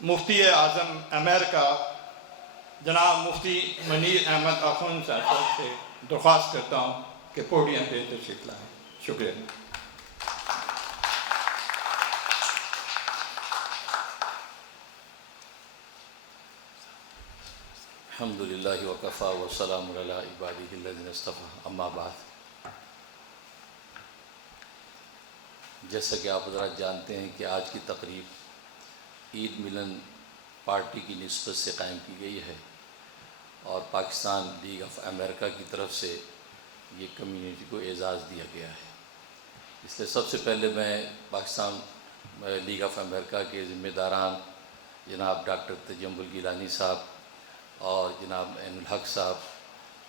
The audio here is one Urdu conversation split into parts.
مفتی اعظم امریکہ جناب مفتی منیر احمد اخوند صاحب سے درخواست کرتا ہوں کہ پوڈیم پہ تشریف لائیں. شکریہ. الحمد للہ وکفا وسلام علی عبادہ الذین اصطفیٰ اما بعد. جیسا کہ آپ حضرات جانتے ہیں کہ آج کی تقریب عید ملن پارٹی کی نسبت سے قائم کی گئی ہے اور پاکستان لیگ آف امریکہ کی طرف سے یہ کمیونٹی کو اعزاز دیا گیا ہے. اس لیے سب سے پہلے میں پاکستان لیگ آف امریکہ کے ذمہ داران جناب ڈاکٹر تجمل گیلانی صاحب اور جناب عین الحق صاحب,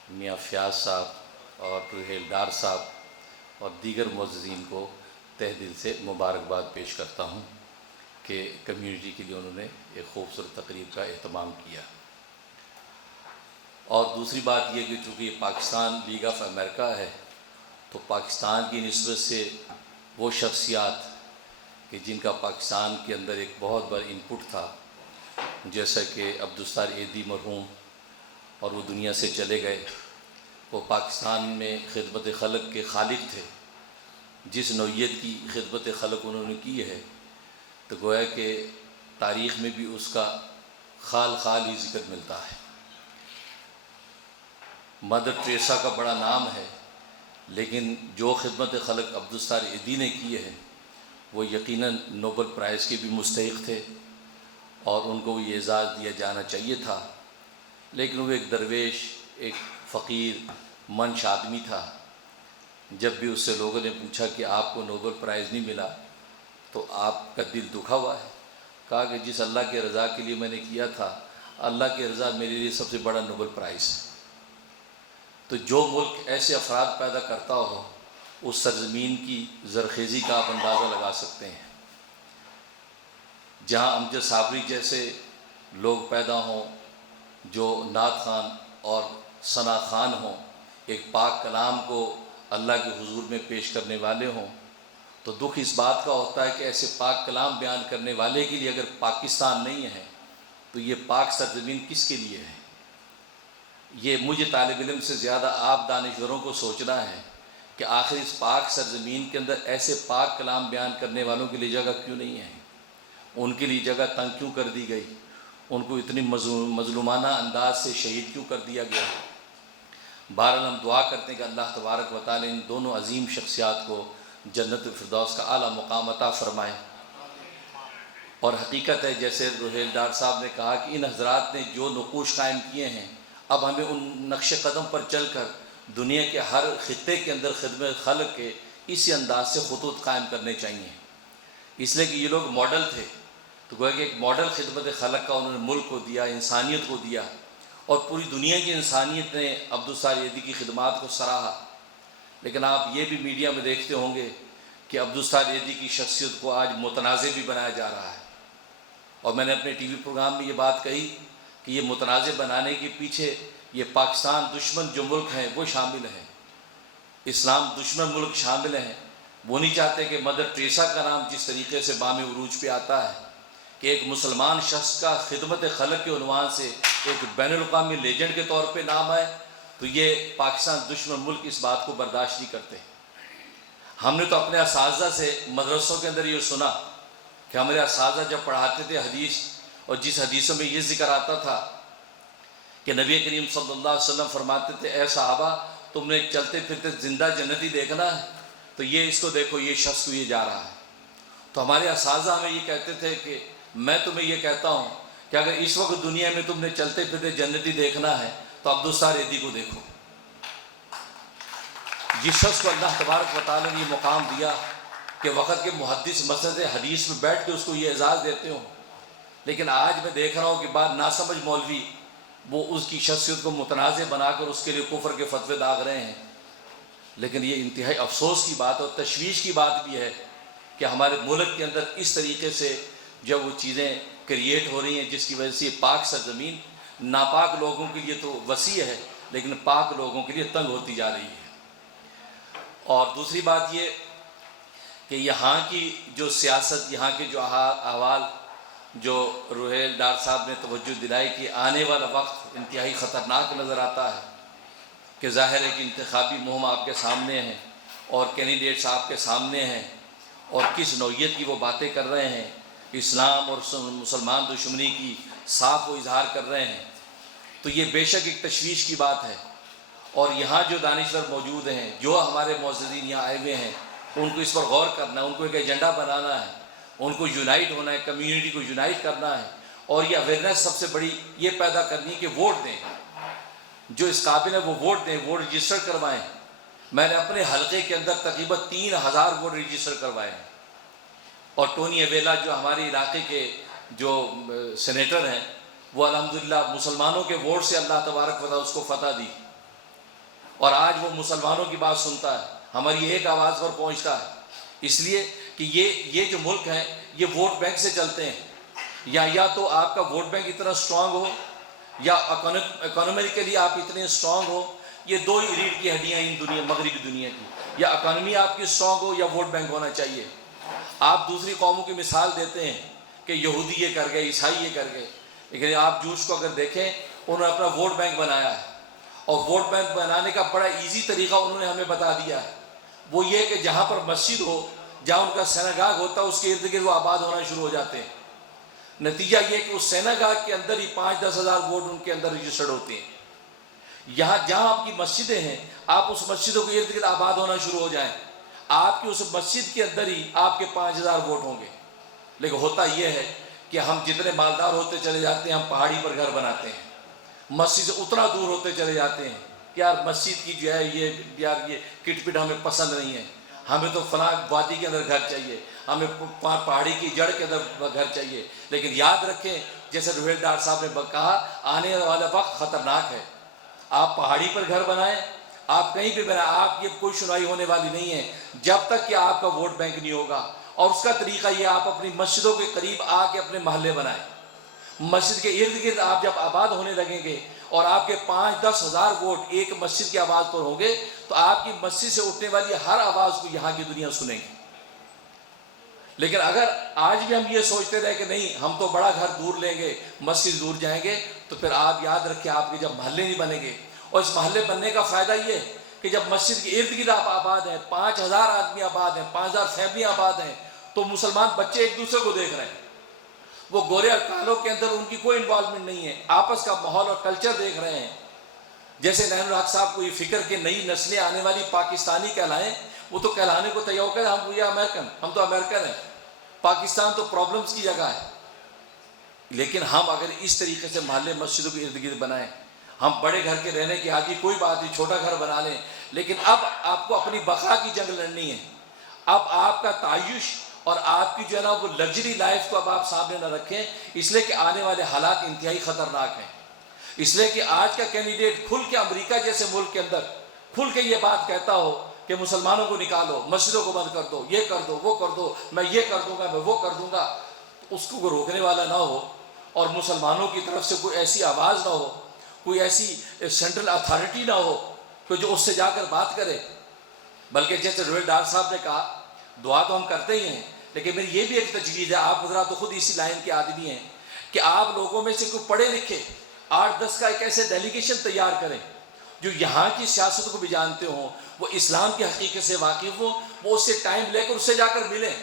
میاں فیاض صاحب اور رحیل ڈار صاحب اور دیگر معززین کو تہ دل سے مبارکباد پیش کرتا ہوں کہ کمیونٹی کے لیے انہوں نے ایک خوبصورت تقریب کا اہتمام کیا. اور دوسری بات یہ کہ چونکہ یہ پاکستان لیگ آف امریکہ ہے تو پاکستان کی نسبت سے وہ شخصیات کہ جن کا پاکستان کے اندر ایک بہت بڑا انپٹ تھا, جیسا کہ عبدالستار ایدھی مرحوم, اور وہ دنیا سے چلے گئے. وہ پاکستان میں خدمت خلق کے خالق تھے. جس نوعیت کی خدمت خلق انہوں نے کی ہے تو گویا کہ تاریخ میں بھی اس کا خال خال ہی ذکر ملتا ہے. مدر ٹریسا کا بڑا نام ہے, لیکن جو خدمت خلق عبدالستار ایدھی نے کی ہے وہ یقیناً نوبل پرائز کے بھی مستحق تھے اور ان کو یہ اعزاز دیا جانا چاہیے تھا. لیکن وہ ایک درویش, ایک فقیر منش آدمی تھا. جب بھی اس سے لوگوں نے پوچھا کہ آپ کو نوبل پرائز نہیں ملا تو آپ کا دل دکھا ہوا ہے. کہا کہ جس اللہ کے رضا کے لیے میں نے کیا تھا, اللہ کی رضا میرے لیے سب سے بڑا نوبل پرائز ہے. تو جو ملک ایسے افراد پیدا کرتا ہو اس سرزمین کی زرخیزی کا آپ اندازہ لگا سکتے ہیں. جہاں امجد صابری جیسے لوگ پیدا ہوں جو نعت خوان اور ثنا خوان ہوں, ایک پاک کلام کو اللہ کے حضور میں پیش کرنے والے ہوں, تو دکھ اس بات کا ہوتا ہے کہ ایسے پاک کلام بیان کرنے والے کے لیے اگر پاکستان نہیں ہے تو یہ پاک سرزمین کس کے لیے ہے. یہ مجھے طالب علم سے زیادہ آپ دانشوروں کو سوچنا ہے کہ آخر اس پاک سرزمین کے اندر ایسے پاک کلام بیان کرنے والوں کے لیے جگہ کیوں نہیں ہے. ان کے لیے جگہ تنگ کیوں کر دی گئی, ان کو اتنی مظلومانہ انداز سے شہید کیوں کر دیا گیا. بہرحال ہم دعا کرتے ہیں کہ اللہ تبارک و تعالی ان دونوں عظیم شخصیات کو جنت الفردوس کا اعلیٰ مقام عطا فرمائے. اور حقیقت ہے جیسے رحیل ڈار صاحب نے کہا کہ ان حضرات نے جو نقوش قائم کیے ہیں, اب ہمیں ان نقش قدم پر چل کر دنیا کے ہر خطے کے اندر خدمت خلق کے اسی انداز سے خطوط قائم کرنے چاہیے. اس لیے کہ یہ لوگ ماڈل تھے, تو گویا کہ ایک ماڈل خدمت خلق کا انہوں نے ملک کو دیا, انسانیت کو دیا, اور پوری دنیا کی انسانیت نے عبدالستار ایدھی کی خدمات کو سراہا. لیکن آپ یہ بھی میڈیا میں دیکھتے ہوں گے کہ عبدالستار ایدھی کی شخصیت کو آج متنازع بھی بنایا جا رہا ہے. اور میں نے اپنے ٹی وی پروگرام میں یہ بات کہی کہ یہ متنازع بنانے کے پیچھے یہ پاکستان دشمن جو ملک ہیں وہ شامل ہیں, اسلام دشمن ملک شامل ہیں. وہ نہیں چاہتے کہ مدر ٹریسا کا نام جس طریقے سے بام عروج پہ آتا ہے کہ ایک مسلمان شخص کا خدمت خلق کے عنوان سے ایک بین الاقوامی لیجنڈ کے طور پہ نام آئے, تو یہ پاکستان دشمن ملک اس بات کو برداشت نہیں کرتے. ہم نے تو اپنے اساتذہ سے مدرسوں کے اندر یہ سنا کہ ہمارے اساتذہ جب پڑھاتے تھے حدیث, اور جس حدیثوں میں یہ ذکر آتا تھا کہ نبی کریم صلی اللہ علیہ وسلم فرماتے تھے اے صحابہ تم نے چلتے پھرتے زندہ جنتی دیکھنا ہے تو یہ اس کو دیکھو, یہ شخص کو یہ جا رہا ہے. تو ہمارے اساتذہ ہمیں یہ کہتے تھے کہ میں تمہیں یہ کہتا ہوں کہ اگر اس وقت دنیا میں تم نے چلتے پھرتے جنتی دیکھنا ہے تو عبدالستار ایدھی کو دیکھو. جس شخص کو اللہ تبارک و تعالیٰ نے یہ مقام دیا کہ وقت کے محدث مسند حدیث میں بیٹھ کے اس کو یہ اعزاز دیتے ہوں, لیکن آج میں دیکھ رہا ہوں کہ بعض ناسمجھ مولوی وہ اس کی شخصیت کو متنازع بنا کر اس کے لیے کفر کے فتوے داغ رہے ہیں. لیکن یہ انتہائی افسوس کی بات اور تشویش کی بات بھی ہے کہ ہمارے ملک کے اندر اس طریقے سے جب وہ چیزیں کریٹ ہو رہی ہیں جس کی وجہ سے یہ پاک سرزمین ناپاک لوگوں کے لیے تو وسیع ہے لیکن پاک لوگوں کے لیے تنگ ہوتی جا رہی ہے. اور دوسری بات یہ کہ یہاں کی جو سیاست, یہاں کے جو احوال جو روہیل ڈار صاحب نے توجہ دلائی کہ آنے والا وقت انتہائی خطرناک نظر آتا ہے، کہ ظاہر ہے کہ انتخابی مہم آپ کے سامنے ہیں اور کینڈیڈیٹس آپ کے سامنے ہیں، اور کس نوعیت کی وہ باتیں کر رہے ہیں، اسلام اور مسلمان دشمنی کی صاف و اظہار کر رہے ہیں، تو یہ بے شک ایک تشویش کی بات ہے۔ اور یہاں جو دانشور موجود ہیں، جو ہمارے معززین یہاں آئے ہوئے ہیں، ان کو اس پر غور کرنا ہے، ان کو ایک ایجنڈا بنانا ہے، ان کو یونائٹ ہونا ہے، کمیونٹی کو یونائٹ کرنا ہے، اور یہ اویئرنیس سب سے بڑی یہ پیدا کرنی ہے کہ ووٹ دیں، جو اس قابل ہے وہ ووٹ دیں، ووٹ رجسٹر کروائیں۔ میں نے اپنے حلقے کے اندر تقریباً 3000 ووٹ رجسٹر کروائے ہیں، اور ٹونی اویلا جو ہمارے علاقے کے جو سینیٹر ہیں، وہ الحمدللہ مسلمانوں کے ووٹ سے اللہ تبارک و تعالیٰ اس کو فتح دی، اور آج وہ مسلمانوں کی بات سنتا ہے، ہماری ایک آواز پر پہنچتا ہے، اس لیے کہ یہ جو ملک ہیں یہ ووٹ بینک سے چلتے ہیں، یا تو آپ کا ووٹ بینک اتنا سٹرونگ ہو، یا اکانومیکلی آپ اتنے سٹرونگ ہو، یہ دو ہی ریڑھ کی ہڈیاں ان دنیا مغربی دنیا کی، یا اکانومی آپ کی سٹرونگ ہو یا ووٹ بینک ہونا چاہیے۔ آپ دوسری قوموں کی مثال دیتے ہیں کہ یہودی یہ کر گئے، عیسائی یہ کر گئے، لیکن آپ جوش کو اگر دیکھیں، انہوں نے اپنا ووٹ بینک بنایا ہے، اور ووٹ بینک بنانے کا بڑا ایزی طریقہ انہوں نے ہمیں بتا دیا ہے، وہ یہ کہ جہاں پر مسجد ہو، جہاں ان کا سیناگاگ ہوتا ہے، اس کے ارد گرد وہ آباد ہونا شروع ہو جاتے ہیں۔ نتیجہ یہ کہ اس سیناگاگ کے اندر ہی 5-10 ہزار ووٹ ان کے اندر رجسٹرڈ ہوتے ہیں۔ یہاں جہاں آپ کی مسجدیں ہیں، آپ اس مسجدوں کے ارد گرد آباد ہونا شروع ہو جائیں، آپ کی اس مسجد کے اندر ہی آپ کے 5000 ووٹ ہوں گے۔ لیکن ہوتا یہ ہے کہ ہم جتنے مالدار ہوتے چلے جاتے ہیں، ہم پہاڑی پر گھر بناتے ہیں، مسجد سے اتنا دور ہوتے چلے جاتے ہیں کہ یار مسجد کی جو ہے یہ کٹ پٹ ہمیں پسند نہیں ہے، ہمیں تو فلاں وادی کے اندر گھر چاہیے، ہمیں پہاڑی کی جڑ کے اندر گھر چاہیے۔ لیکن یاد رکھیں، جیسے روہیل ڈار صاحب نے کہا، آنے والا وقت خطرناک ہے۔ آپ پہاڑی پر گھر بنائیں، آپ کہیں بھی بنائیں، آپ کی کوئی سنوائی ہونے والی نہیں ہے جب تک کہ آپ کا ووٹ بینک نہیں ہوگا۔ اور اس کا طریقہ یہ، آپ اپنی مسجدوں کے قریب آ کے اپنے محلے بنائیں، مسجد کے ارد گرد آپ جب آباد ہونے لگیں گے اور آپ کے 5-10 ہزار ووٹ ایک مسجد کی آواز پر ہوں گے، تو آپ کی مسجد سے اٹھنے والی ہر آواز کو یہاں کی دنیا سنیں گی۔ لیکن اگر آج بھی ہم یہ سوچتے رہے کہ نہیں، ہم تو بڑا گھر دور لیں گے، مسجد دور جائیں گے، تو پھر آپ یاد رکھیں، آپ کے جب محلے نہیں بنیں گے، اور اس محلے بننے کا فائدہ یہ ہے کہ جب مسجد کے ارد گرد آپ آباد ہیں، 5000 آدمی آباد ہیں، 5000 فیملی آباد ہیں، تو مسلمان بچے ایک دوسرے کو دیکھ رہے ہیں، وہ گورے اور کالوں کے اندر ان کی کوئی انوالومنٹ نہیں ہے، آپس کا ماحول اور کلچر دیکھ رہے ہیں۔ جیسے نعیم الحق صاحب کو یہ فکر کہ نئی نسلیں آنے والی پاکستانی کہلائیں، وہ تو کہلانے کو تیار کریں، ہم تو امریکن ہیں، پاکستان تو پرابلمز کی جگہ ہے۔ لیکن ہم اگر اس طریقے سے محلے مسجدوں کے ارد گرد بنائیں، ہم بڑے گھر کے رہنے کی آگے کوئی بات نہیں، چھوٹا گھر بنا لیں، لیکن اب آپ کو اپنی بقا کی جنگ لڑنی ہے۔ اب آپ کا تعیش اور آپ کی جو ہے نا وہ لگژری لائف کو اب آپ سامنے نہ رکھیں، اس لیے کہ آنے والے حالات انتہائی خطرناک ہیں۔ اس لیے کہ آج کا کینڈیڈیٹ کھل کے امریکہ جیسے ملک کے اندر کھل کے یہ بات کہتا ہو کہ مسلمانوں کو نکالو، مسجدوں کو بند کر دو، یہ کر دو، وہ کر دو، میں یہ کر دوں گا، میں وہ کر دوں گا، تو اس کو روکنے والا نہ ہو، اور مسلمانوں کی طرف سے کوئی ایسی آواز نہ ہو، کوئی ایسی سینٹرل اتھارٹی نہ ہو کہ جو اس سے جا کر بات کرے۔ بلکہ جیسے روہیل ڈار صاحب نے کہا، دعا تو ہم کرتے ہی ہیں، لیکن میری یہ بھی ایک تجویز ہے، آپ حضرات تو خود اسی لائن کے آدمی ہیں، کہ آپ لوگوں میں سے کوئی پڑھے لکھے 8-10 کا ایک ایسے ڈیلیگیشن تیار کریں جو یہاں کی سیاست کو بھی جانتے ہوں، وہ اسلام کی حقیقت سے واقف ہوں، وہ اس سے ٹائم لے کر اس سے جا کر ملیں۔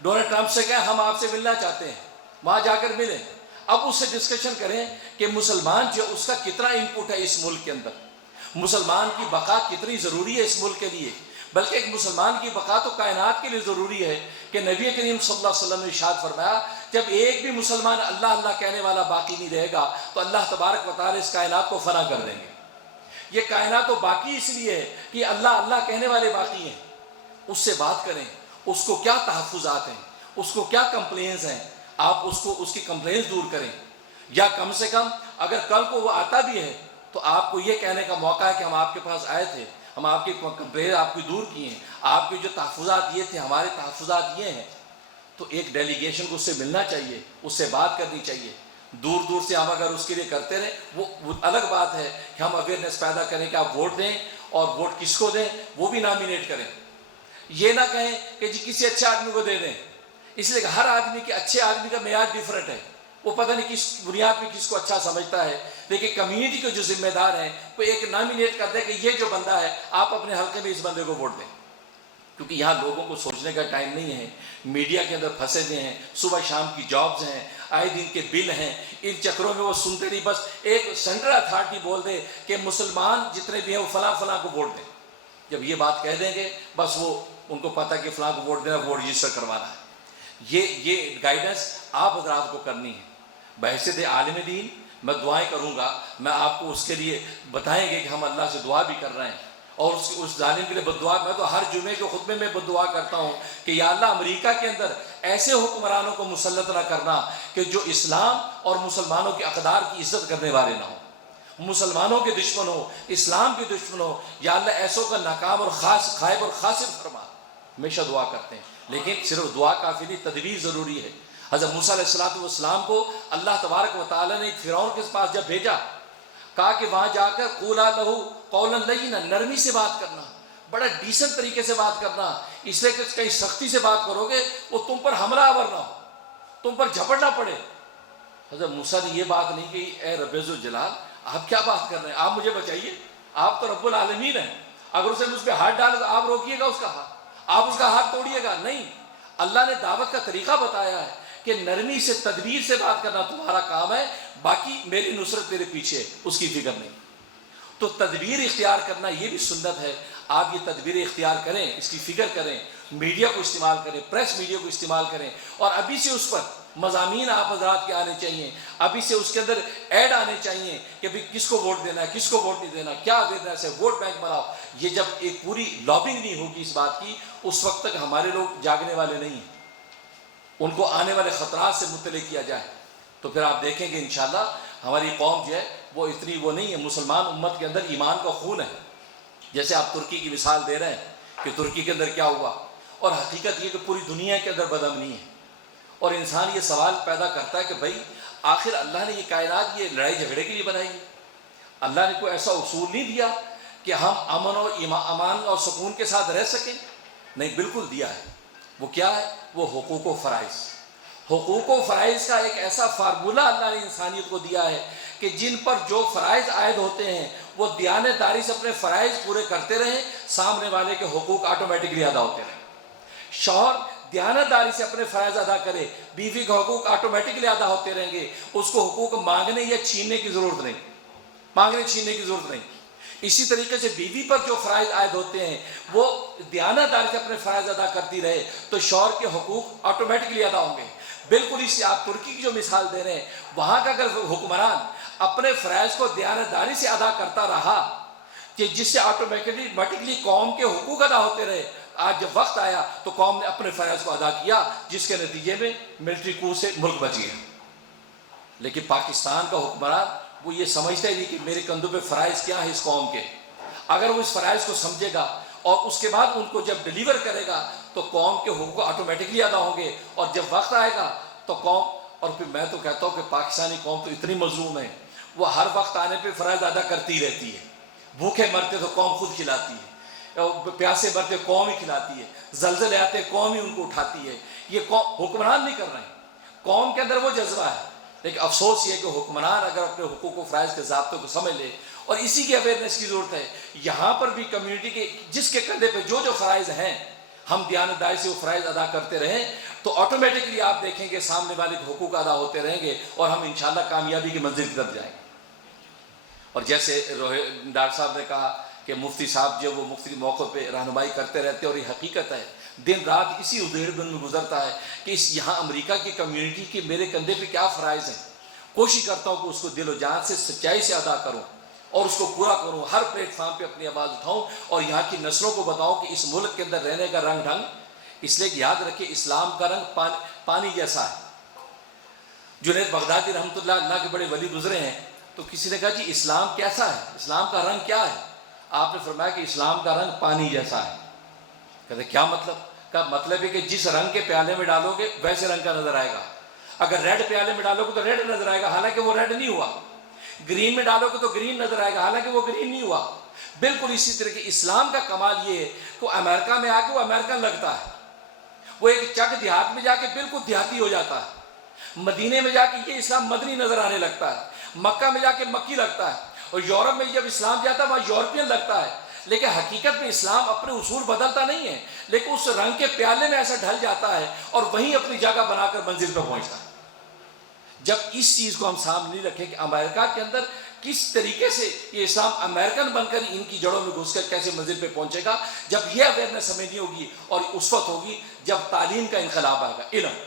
ڈونلڈ ٹرمپ سے کہیں ہم آپ سے ملنا چاہتے ہیں، وہاں جا کر ملیں، اب اس سے ڈسکشن کریں کہ مسلمان جو اس کا کتنا انپٹ ہے اس ملک کے اندر، مسلمان کی بقا کتنی ضروری ہے اس ملک کے لیے۔ بلکہ ایک مسلمان کی بقا تو کائنات کے لیے ضروری ہے، کہ نبی کریم صلی اللہ علیہ وسلم نے ارشاد فرمایا، جب ایک بھی مسلمان اللہ اللہ کہنے والا باقی نہیں رہے گا تو اللہ تبارک و تعالی اس کائنات کو فنا کر دیں گے۔ یہ کائنات تو باقی اس لیے ہے کہ اللہ اللہ کہنے والے باقی ہیں، اس سے بات کریں، اس کو کیا تحفظات ہیں، اس کو کیا کمپلینز ہیں، آپ اس کی کمپلینز دور کریں، یا کم سے کم اگر کل کو وہ آتا بھی ہے تو آپ کو یہ کہنے کا موقع ہے کہ ہم آپ کے پاس آئے تھے، ہم آپ کی کمپلین آپ کی دور کی ہیں، آپ کے جو تحفظات یہ تھے، ہمارے تحفظات یہ ہیں۔ تو ایک ڈیلیگیشن کو اس سے ملنا چاہیے، اس سے بات کرنی چاہیے۔ دور دور سے ہم اگر اس کے لیے کرتے رہیں، وہ الگ بات ہے کہ ہم اویئرنیس پیدا کریں کہ آپ ووٹ دیں، اور ووٹ کس کو دیں وہ بھی نامینیٹ کریں۔ یہ نہ کہیں کہ جی کسی اچھے آدمی کو دے دیں، اس لیے کہ ہر آدمی کے اچھے آدمی کا معیار ڈیفرنٹ ہے، وہ پتہ نہیں کس بنیاد پہ کس کو اچھا سمجھتا ہے، لیکن کمیونٹی کے جو ذمہ دار ہیں وہ ایک نامینیٹ کرتے ہیں کہ یہ جو بندہ ہے آپ اپنے حلقے میں اس بندے کو ووٹ دیں، کیونکہ یہاں لوگوں کو سوچنے کا ٹائم نہیں ہے، میڈیا کے اندر پھنسے ہوئے ہیں، صبح شام کی جابز ہیں، آئے دن کے بل ہیں، ان چکروں میں وہ سنتے نہیں، بس ایک سینٹرل اتھارٹی بول دے کہ مسلمان جتنے بھی ہیں وہ فلاں فلاں کو ووٹ دیں، جب یہ بات کہہ دیں گے بس وہ ان کو پتہ کہ فلاں کو ووٹ دینا، ووٹ رجسٹر کروانا ہے۔ یہ گائیڈنس آپ حضرات کو کرنی ہے۔ بحیثیت عالم دین میں دعائیں کروں گا، میں آپ کو اس کے لیے بتائیں گے کہ ہم اللہ سے دعا بھی کر رہے ہیں، اور اس ظالم کے لیے بددعا، میں تو ہر جمعے کے خطبے میں بددعا کرتا ہوں کہ یا اللہ امریکہ کے اندر ایسے حکمرانوں کو مسلط نہ کرنا کہ جو اسلام اور مسلمانوں کے اقدار کی عزت کرنے والے نہ ہوں، مسلمانوں کے دشمن ہو، اسلام کے دشمن ہو، یا اللہ ایسوں کا ناکام اور خائب اور خاسر فرما۔ ہمیشہ دعا کرتے ہیں، لیکن صرف دعا کافی نہیں، تدبیر ضروری ہے۔ حضرت موسیٰ علیہ السلام کو اللہ تبارک و تعالیٰ نے فرعون کے پاس جب بھیجا، کہا کہ وہاں جا کر قولا لہو قولا لینا، نرمی سے بات کرنا، بڑا ڈیسنٹ طریقے سے بات کرنا، اس لیے کہ کہیں سختی سے بات کرو گے وہ تم پر حملہ آور نہ ہو، تم پر جھپٹ نہ پڑے۔ حضرت موسیٰ نے یہ بات نہیں کہی اے رب ذوالجلال آپ کیا بات کر رہے ہیں، آپ مجھے بچائیے، آپ تو رب العالمین ہیں، اگر اسے مجھ پہ ہاتھ ڈالے تو آپ روکیے گا اس کا ہاتھ، آپ اس کا ہاتھ توڑیے گا؟ نہیں، اللہ نے دعوت کا طریقہ بتایا ہے کہ نرمی سے تدبیر سے بات کرنا تمہارا کام ہے، باقی میری نصرت تیرے پیچھے ہے، اس کی فکر نہیں۔ تو تدبیر اختیار کرنا یہ بھی سنت ہے، آپ یہ تدبیر اختیار کریں، اس کی فکر کریں، میڈیا کو استعمال کریں، پریس میڈیا کو استعمال کریں، اور ابھی سے اس پر مضامین آپ حضرات کے آنے چاہیے، ابھی سے اس کے اندر ایڈ آنے چاہیے کہ بھی کس کو ووٹ دینا ہے، کس کو ووٹ نہیں دینا، کیا دینا ہے، ووٹ بینک بناؤ۔ یہ جب ایک پوری لابنگ نہیں ہوگی اس بات کی، اس وقت تک ہمارے لوگ جاگنے والے نہیں ہیں، ان کو آنے والے خطرات سے مطلع کیا جائے تو پھر آپ دیکھیں گے انشاءاللہ ہماری قوم جو ہے وہ اتنی وہ نہیں ہے۔ مسلمان امت کے اندر ایمان کا خون ہے، جیسے آپ ترکی کی مثال دے رہے ہیں کہ ترکی کے اندر کیا ہوا، اور حقیقت یہ کہ پوری دنیا کے اندر بدامنی ہے، اور انسان یہ سوال پیدا کرتا ہے کہ بھائی آخر اللہ نے یہ کائنات یہ لڑائی جھگڑے کے لیے بنائی ہے؟ اللہ نے کوئی ایسا اصول نہیں دیا کہ ہم امن اور امان اور سکون کے ساتھ رہ سکیں؟ نہیں، بالکل دیا ہے۔ وہ کیا ہے؟ وہ حقوق و فرائض۔ حقوق و فرائض کا ایک ایسا فارمولہ اللہ نے انسانیت کو دیا ہے کہ جن پر جو فرائض عائد ہوتے ہیں وہ دیانت داری سے اپنے فرائض پورے کرتے رہیں، سامنے والے کے حقوق آٹومیٹکلی ادا ہوتے رہیں۔ شوہر دیانت داری سے اپنے فرائض ادا کرے، بیوی کے حقوق آٹومیٹکلی ادا ہوتے رہیں گے، اس کو حقوق مانگنے یا چھیننے کی ضرورت نہیں، مانگنے چھیننے کی ضرورت نہیں۔ اسی طریقے سے بیوی پر جو فرائض عائد ہوتے ہیں وہ دیانت داری سے اپنے فرائض ادا کرتی رہے تو شوہر کے حقوق آٹومیٹکلی ادا ہوں گے۔ بالکل اس سے آپ ترکی کی جو مثال دے رہے ہیں، وہاں کا اگر حکمران اپنے فرائض کو دیانت داری سے ادا کرتا رہا کہ جس سے آٹومیٹکلی قوم کے حقوق ادا ہوتے رہے، آج جب وقت آیا تو قوم نے اپنے فرائض کو ادا کیا، جس کے نتیجے میں ملٹری کو سے ملک بچ گیا۔ لیکن پاکستان کا حکمران وہ یہ سمجھتا ہی نہیں کہ میرے کندھوں پہ فرائض کیا ہے اس قوم کے۔ اگر وہ اس فرائض کو سمجھے گا اور اس کے بعد ان کو جب ڈیلیور کرے گا تو قوم کے حقوق آٹومیٹکلی ادا ہوں گے، اور جب وقت آئے گا تو قوم، اور پھر میں تو کہتا ہوں کہ پاکستانی قوم تو اتنی مظلوم ہے، وہ ہر وقت آنے پہ فرائض ادا کرتی رہتی ہے۔ بھوکے مرتے تو قوم خود کھلاتی ہے، پیاسے مرتے قوم ہی کھلاتی ہے، زلزلے آتے قوم ہی ان کو اٹھاتی ہے۔ یہ قوم، حکمران نہیں کر رہے ہیں، قوم کے اندر وہ جذبہ ہے۔ لیکن افسوس یہ کہ حکمران اگر اپنے حقوق و فرائض کے ضابطوں کو سمجھ لے، اور اسی کی اویئرنیس کی ضرورت ہے، یہاں پر بھی کمیونٹی کے جس کے کندھے پہ جو فرائض ہیں ہم دیانت داری سے وہ فرائض ادا کرتے رہیں تو آٹومیٹکلی آپ دیکھیں گے سامنے والے کے حقوق ادا ہوتے رہیں گے، اور ہم انشاءاللہ کامیابی کی منزل کی طرف جائیں گے۔ اور جیسے ڈاکٹر صاحب نے کہا کہ مفتی صاحب جو وہ مختلف موقع پہ رہنمائی کرتے رہتے ہیں، اور یہ حقیقت ہے، دن رات اسی ادھیڑ بن میں گزرتا ہے کہ اس یہاں امریکہ کی کمیونٹی کے میرے کندھے پہ کیا فرائض ہیں۔ کوشش کرتا ہوں کہ اس کو دل و جان سے سچائی سے ادا کروں اور اس کو پورا کروں، ہر پلیٹ فارم پہ اپنی آواز اٹھاؤں اور یہاں کی نسلوں کو بتاؤں کہ اس ملک کے اندر رہنے کا رنگ ڈھنگ، اس لیے کہ یاد رکھیں اسلام کا رنگ پانی جیسا ہے۔ جنید بغدادی رحمۃ اللہ کے بڑے ولی گزرے ہیں، تو کسی نے کہا جی اسلام کیسا ہے، اسلام کا رنگ کیا ہے؟ آپ نے فرمایا کہ اسلام کا رنگ پانی جیسا ہے۔ کہتے کیا مطلب؟ کا مطلب ہے کہ جس رنگ کے پیالے میں ڈالو گے ویسے رنگ کا نظر آئے گا۔ اگر ریڈ پیالے میں ڈالو گے تو ریڈ نظر آئے گا، حالانکہ وہ ریڈ نہیں ہوا۔ گرین میں ڈالو گے تو گرین نظر آئے گا، حالانکہ وہ گرین نہیں ہوا۔ بالکل اسی طرح کہ اسلام کا کمال یہ ہے کہ امریکہ میں آ کے وہ امریکن لگتا ہے، وہ ایک چک دیہات میں جا کے بالکل دیہاتی ہو جاتا ہے، مدینے میں جا کے یہ اسلام مدنی نظر آنے لگتا ہے، مکہ میں جا کے مکی لگتا ہے، اور یورپ میں جب اسلام جاتا ہے وہاں یورپین لگتا ہے. لیکن حقیقت میں اسلام اپنے اصول بدلتا نہیں ہے، لیکن اس رنگ کے پیالے میں ایسا ڈھل جاتا ہے اور وہیں اپنی جگہ بنا کر منزل پہ پہنچتا ہے. جب اس چیز کو ہم سامنے نہیں رکھیں کہ امریکہ کے اندر کس طریقے سے یہ اسلام امریکن بن کر ان کی جڑوں میں گھس کر کیسے منزل پہ پہنچے گا، جب یہ اویئرنیس ہمیں نہیں ہوگی، اور اس وقت ہوگی جب تعلیم کا انقلاب آئے گا، علم.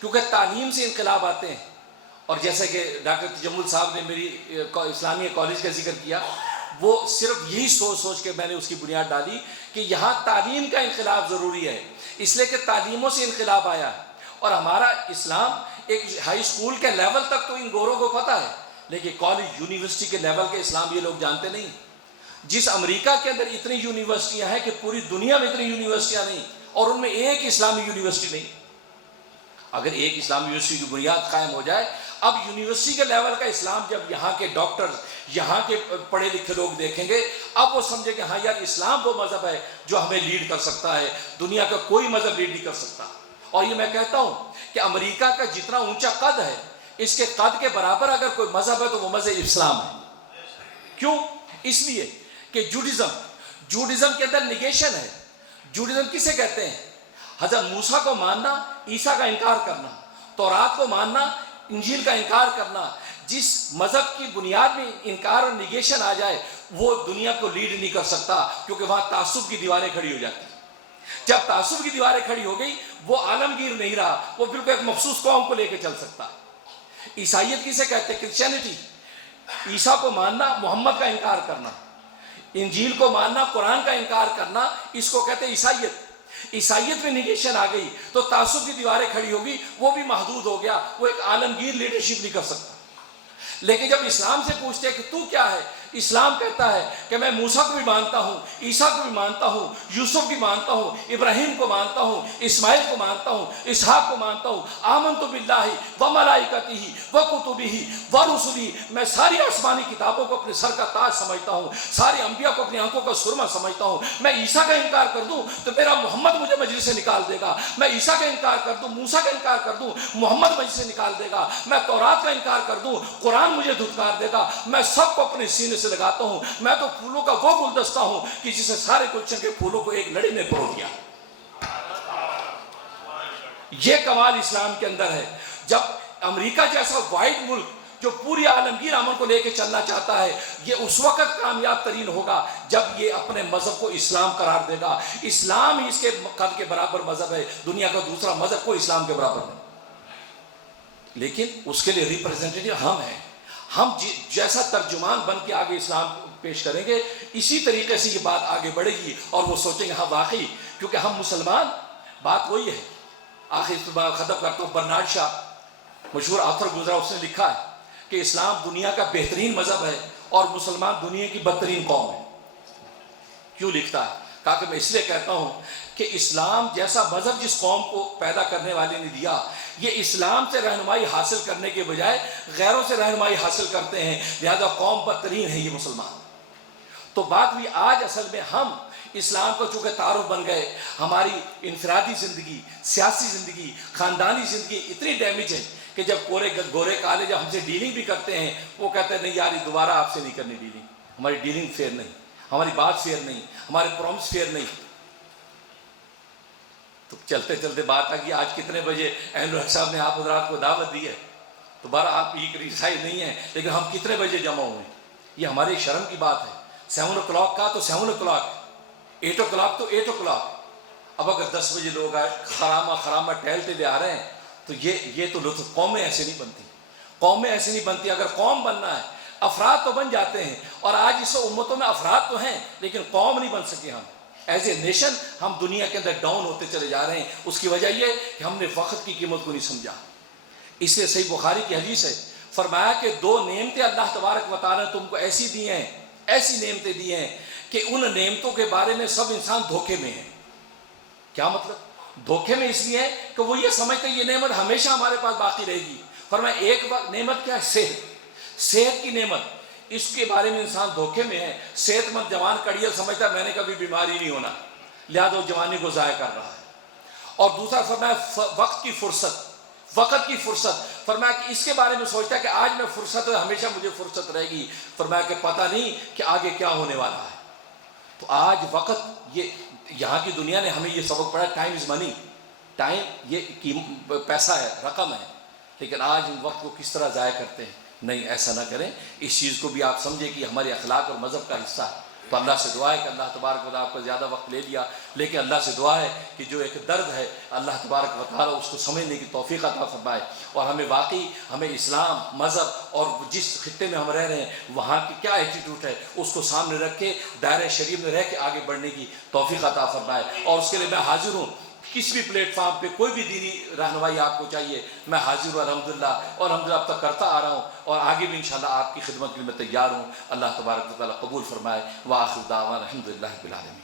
کیونکہ تعلیم سے انقلاب آتے ہیں. اور جیسے کہ ڈاکٹر تجمل صاحب نے میری اسلامیہ کالج کا ذکر کیا، وہ صرف یہی سوچ کے میں نے اس کی بنیاد ڈالی کہ یہاں تعلیم کا انقلاب ضروری ہے، اس لیے کہ تعلیموں سے انقلاب آیا ہے. اور ہمارا اسلام ایک ہائی اسکول کے لیول تک تو ان گوروں کو پتہ ہے، لیکن کالج یونیورسٹی کے لیول کے اسلام یہ لوگ جانتے نہیں. جس امریکہ کے اندر اتنی یونیورسٹیاں ہیں کہ پوری دنیا میں اتنی یونیورسٹیاں نہیں، اور ان میں ایک اسلامی یونیورسٹی نہیں. اگر ایک اسلامی یونیورسٹی کی بنیاد قائم ہو جائے، اب یونیورسٹی کے لیول کا اسلام جب یہاں کے ڈاکٹر، یہاں کے پڑھے لکھے لوگ دیکھیں گے، اب وہ سمجھیں کہ ہاں یار اسلام وہ مذہب ہے جو ہمیں لیڈ کر سکتا ہے، دنیا کا کوئی مذہب لیڈ نہیں کر سکتا. اور یہ میں کہتا ہوں کہ امریکہ کا جتنا اونچا قد ہے، اس کے قد کے برابر اگر کوئی مذہب ہے تو وہ مذہب اسلام ہے. کیوں؟ اس لیے کہ جوڈزم کے اندر نیگیشن ہے. جوڈزم کسے کہتے ہیں؟ حضرت موسیٰ کو ماننا، عیسیٰ کا انکار کرنا، تورات کو ماننا، انجیل کا انکار کرنا. جس مذہب کی بنیاد میں انکار اور نیگیشن آ جائے وہ دنیا کو لیڈ نہیں کر سکتا، کیونکہ وہاں تعصب کی دیواریں کھڑی ہو جاتی ہیں. جب تعصب کی دیواریں کھڑی ہو گئی وہ عالمگیر نہیں رہا، وہ بالکل ایک مخصوص قوم کو لے کے چل سکتا ہے. عیسائیت کسے کہتے ہیں؟ کرسچینٹی. عیسیٰ کو ماننا، محمد کا انکار کرنا، انجیل کو ماننا، قرآن کا انکار کرنا، اس کو کہتے ہیں عیسائیت. عیسائیت میں نیگیشن آ گئی تو تعصب کی دیواریں کھڑی ہوگی، وہ بھی محدود ہو گیا، وہ ایک عالمگیر لیڈرشپ نہیں کر سکتا. لیکن جب اسلام سے پوچھتے ہیں کہ تو کیا ہے، اسلام کہتا ہے کہ میں موسیٰ کو بھی مانتا ہوں، عیسیٰ کو بھی مانتا ہوں، یوسف بھی مانتا ہوں، ابراہیم کو مانتا ہوں، اسماعیل کو مانتا ہوں، اسحاق کو مانتا ہوں، آمنت باللہ وملائکتہ وکتبہ ورسلہ. میں ساری آسمانی کتابوں کو اپنے سر کا تاج سمجھتا ہوں، سارے انبیاء کو اپنی آنکھوں کا سرما سمجھتا ہوں. میں عیسیٰ کا انکار کر دوں تو میرا محمد مجھے مجلس سے نکال دے گا. میں عیسیٰ کا انکار کر دوں، موسیٰ کا انکار کر دوں، محمد مجلس سے نکال دے گا. میں تورات کا انکار کر دوں، قرآن مجھے دھتکار دے گا. میں سب کو اپنے سینے سے لگاتا ہوں. میں تو پھولوں کا وہ گلدستہ ہوں کہ جسے سارے گلشن کے پھولوں کو ایک لڑی میں پرو دیا. یہ کمال اسلام کے اندر ہے. جب امریکہ جیسا وائٹ ملک جو پوری عالمگیر امن کو لے کے چلنا چاہتا ہے، یہ اس وقت کامیاب ترین ہوگا جب یہ اپنے مذہب کو اسلام قرار دے گا. اسلام ہی اس کے قد کے برابر مذہب ہے، دنیا کا دوسرا مذہب کوئی اسلام کے برابر نہیں. لیکن اس کے لیے ریپرزینٹیٹیو ہم ہیں. ہم جیسا ترجمان بن کے آگے اسلام پیش کریں گے، اسی طریقے سے یہ بات آگے بڑھے گی اور وہ سوچیں گے ہاں واقعی، کیونکہ ہم مسلمان. بات وہی ہے. آخر اس بات ختم کرتا ہوں. برنارڈ شاہ مشہور آتھر گزرا، اس نے لکھا ہے کہ اسلام دنیا کا بہترین مذہب ہے اور مسلمان دنیا کی بدترین قوم ہے. کیوں لکھتا ہے؟ کہا کہ میں اس لیے کہتا ہوں کہ اسلام جیسا مذہب جس قوم کو پیدا کرنے والے نے دیا، یہ اسلام سے رہنمائی حاصل کرنے کے بجائے غیروں سے رہنمائی حاصل کرتے ہیں، لہذا قوم بدترین ہے یہ مسلمان. تو بات بھی آج اصل میں ہم اسلام کو چونکہ تعارف بن گئے، ہماری انفرادی زندگی، سیاسی زندگی، خاندانی زندگی اتنی ڈیمیج ہے کہ جب گورے کالے جب ہم سے ڈیلنگ بھی کرتے ہیں وہ کہتے ہیں نہیں یار یہ دوبارہ آپ سے نہیں کرنی ڈیلنگ، ہماری ڈیلنگ فیئر نہیں، ہماری بات فیئر نہیں، ہمارے پرومس فیئر نہیں. تو چلتے چلتے بات آ گئی آج کتنے بجے اہل الحق صاحب نے آپ حضرات کو دعوت دی ہے، دوبارہ آپ ایک ریسائی نہیں ہیں، لیکن ہم کتنے بجے جمع ہوئے، یہ ہمارے شرم کی بات ہے. 7 o'clock کا تو 7 o'clock، 8 o'clock تو 8 o'clock. اب اگر 10 بجے لوگ آئے خرامہ ٹہلتے ہوئے آ رہے ہیں تو یہ تو لطف. قومیں ایسے نہیں بنتی، قومیں ایسے نہیں بنتی. اگر قوم بننا ہے افراد تو بن جاتے ہیں، اور آج اس امتوں میں افراد تو ہیں لیکن قوم نہیں بن سکے. ہم ایز اے نیشن ہم دنیا کے اندر ڈاؤن ہوتے چلے جا رہے ہیں. اس کی وجہ یہ کہ ہم نے وقت کی قیمت کو نہیں سمجھا. اس لیے صحیح بخاری کی حدیث ہے، فرمایا کہ 2 نعمتیں اللہ تبارک و تعالیٰ نے تم کو ایسی دی ہیں، ایسی نعمتیں دی ہیں کہ ان نعمتوں کے بارے میں سب انسان دھوکے میں ہیں. کیا مطلب؟ دھوکے میں اس لیے ہے کہ وہ یہ سمجھتے ہیں یہ نعمت ہمیشہ ہمارے پاس باقی رہے گی. فرمایا ایک نعمت کیا ہے؟ صحت کی نعمت. اس کے بارے میں انسان دھوکے میں ہے. صحت مند جوان کڑیل سمجھتا ہے میں نے کبھی بیماری نہیں ہونا، لہذا وہ جوانی کو ضائع کر رہا ہے. اور دوسرا فرمایا وقت کی فرصت، فرمایا کہ اس کے بارے میں سوچتا ہے کہ آج میں فرصت ہے، ہمیشہ مجھے فرصت رہے گی، فرمایا کہ پتہ نہیں کہ آگے کیا ہونے والا ہے۔ تو آج وقت، یہ یہاں کی دنیا نے ہمیں یہ سبق پڑھا، ٹائم از منی، ٹائم یہ پیسہ ہے، رقم ہے، لیکن آج ہم وقت کو کس طرح ضائع کرتے ہیں۔ نہیں، ایسا نہ کریں، اس چیز کو بھی آپ سمجھیں کہ ہمارے اخلاق اور مذہب کا حصہ ہے۔ تو اللہ سے دعا ہے کہ اللہ تبارک و تعالیٰ، آپ کو زیادہ وقت لے لیا، لیکن اللہ سے دعا ہے کہ جو ایک درد ہے اللہ تبارک و تعالیٰ اس کو سمجھنے کی توفیق عطا فرمائے، اور ہمیں واقعی ہمیں اسلام، مذہب اور جس خطے میں ہم رہ رہے ہیں وہاں کی کیا ایٹیٹیوڈ ہے اس کو سامنے رکھ کے دائرہ شریف میں رہ کے آگے بڑھنے کی توفیق عطا فرمائے۔ اور اس کے لیے میں حاضر ہوں، کسی بھی پلیٹ فارم پہ کوئی بھی دینی رہنمائی آپ کو چاہیے، میں حاضر ہوں الحمدللہ، اور الحمدللہ اب تک کرتا آ رہا ہوں، اور آگے بھی انشاءاللہ آپ کی خدمت کے لیے میں تیار ہوں۔ اللہ تبارک و تعالیٰ قبول فرمائے۔ وآخر دعوانا الحمدللہ رب العالمین۔